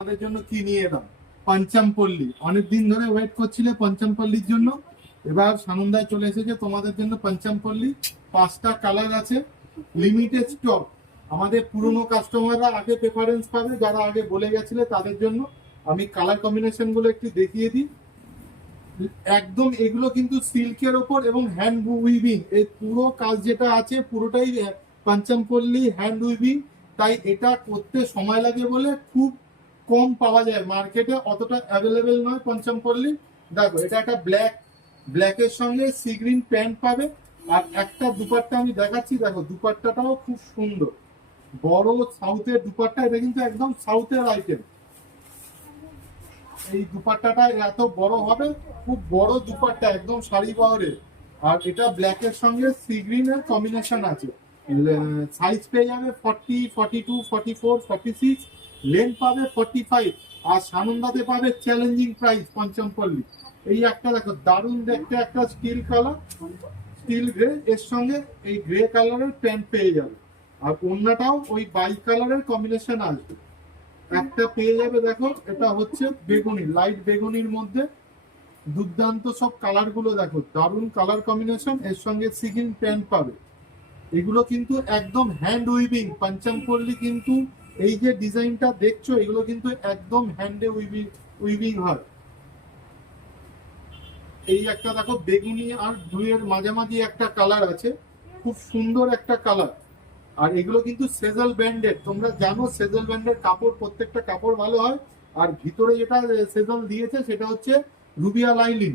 আমাদের জন্য কি নিয়ে এলাম, পঞ্চমপল্লী। অনেকদিন ধরে ওয়েট করছিলে পঞ্চমপল্লীর জন্য, এবার সানন্দায় চলে এসেছে তোমাদের জন্য পঞ্চমপল্লী। 5টা কালার আছে, লিমিটেড স্টক। আমাদের পুরনো কাস্টমাররা আগে প্রেফারেন্স পাবে, যারা আগে বলে গেছিলে তাদের জন্য। আমি কালার কম্বিনেশন গুলো একটু দেখিয়ে দিই। একদম এগুলো কিন্তু সিল্কের ওপর এবং হ্যান্ড উইভিং, এই পুরো কাজ যেটা আছে পুরোটাই পঞ্চমপল্লী হ্যান্ড উইভিং। তাই এটা করতে সময় লাগে বলে খুব কম পাওয়া যায় মার্কেটে, অতটা অ্যাভেলেবেল নয় পঞ্চমপল্লী। দেখো এটা একটা ব্ল্যাকের সঙ্গে সি গ্রিন প্যান্ট পাবে। আর একটা দুপাট্টা আমি দেখাচ্ছি, দেখো দুপাট্টাটাও খুব সুন্দর, বড় সাউথের দুপাট্টা। এটা কিন্তু একদম সাউথের আইটেম। এই দুপাট্টাটা এত বড় হবে, খুব বড় দুপাট্টা, একদম শাড়ি বহরের। আর এটা ব্ল্যাকের সঙ্গে সি গ্রিন এর কম্বিনেশন আছে। সাইজ পেয়ে যাবে 40, 42, 44, 46, লেন্থ পাবে 45। আর সানন্দাতে পাবে চ্যালেঞ্জিং প্রাইস পঞ্চমপল্লী। এই একটা দেখো দারুণ দেখতে একটা স্টিল কালার, স্টিল গ্রে, এর সঙ্গে এই গ্রে কালারের প্যান্ট পেয়ে যাবে। আর ওড়নাটাও ওই বাই কালারের কম্বিনেশন আসবে। একটা পেয়ে যাবে, দেখো এটা হচ্ছে বেগুনি, লাইট বেগুনির মধ্যে দুর্দান্ত সব কালার গুলো, দেখো দারুণ কালার কম্বিনেশন। এর সঙ্গে সিগিন প্যান্ট পাবে। এগুলো কিন্তু একদম হ্যান্ড উইভিং পঞ্চমপল্লী, কিন্তু এই যে ডিজাইনটা দেখছো এগুলো কিন্তু একদম হ্যান্ডে উইভিং হয়। এই একটা দেখো বেগুনি আর ব্লুয়ের মাঝামাঝি একটা কালার আছে, খুব সুন্দর একটা কালার। আর এগুলো কিন্তু সেজল ব্যান্ডেড, তোমরা জানো সেজল ব্যান্ডের কাপড়, প্রত্যেকটা কাপড় ভালো হয়। আর ভিতরে যেটা সেজল দিয়েছে সেটা হচ্ছে রুবিয়া লাইলিন।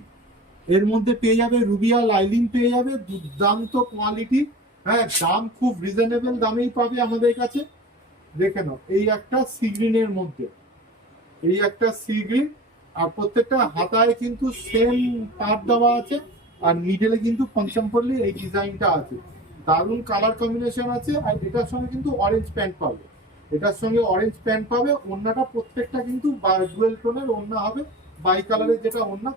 এর মধ্যে পেয়ে যাবে রুবিয়া লাইলিন, পেয়ে যাবে দুর্দান্ত কোয়ালিটি। হ্যাঁ, দাম খুব রিজনেবল দামেই পাবে আমাদের কাছে। দেখে নাও, এই একটা সি গ্রিনের মধ্যে, এই একটা সি গ্রিন। আর প্রত্যেকটা হাতায় কিন্তু সেম পাট দেওয়া আছে। আর মিডলে কিন্তু পঞ্চমপল্লী এই ডিজাইনটা আছে, দারুণ কালার কম্বিনেশন আছে। আর এটার সঙ্গে কিন্তু অরেঞ্জ প্যান্ট পাবে, এটার সঙ্গে অরেঞ্জ প্যান্ট পাবে। ওড়নাটা প্রত্যেকটা কিন্তু ডুয়েল টোনের ওড়না হবে, বাই কালারের যেটা ওড়না।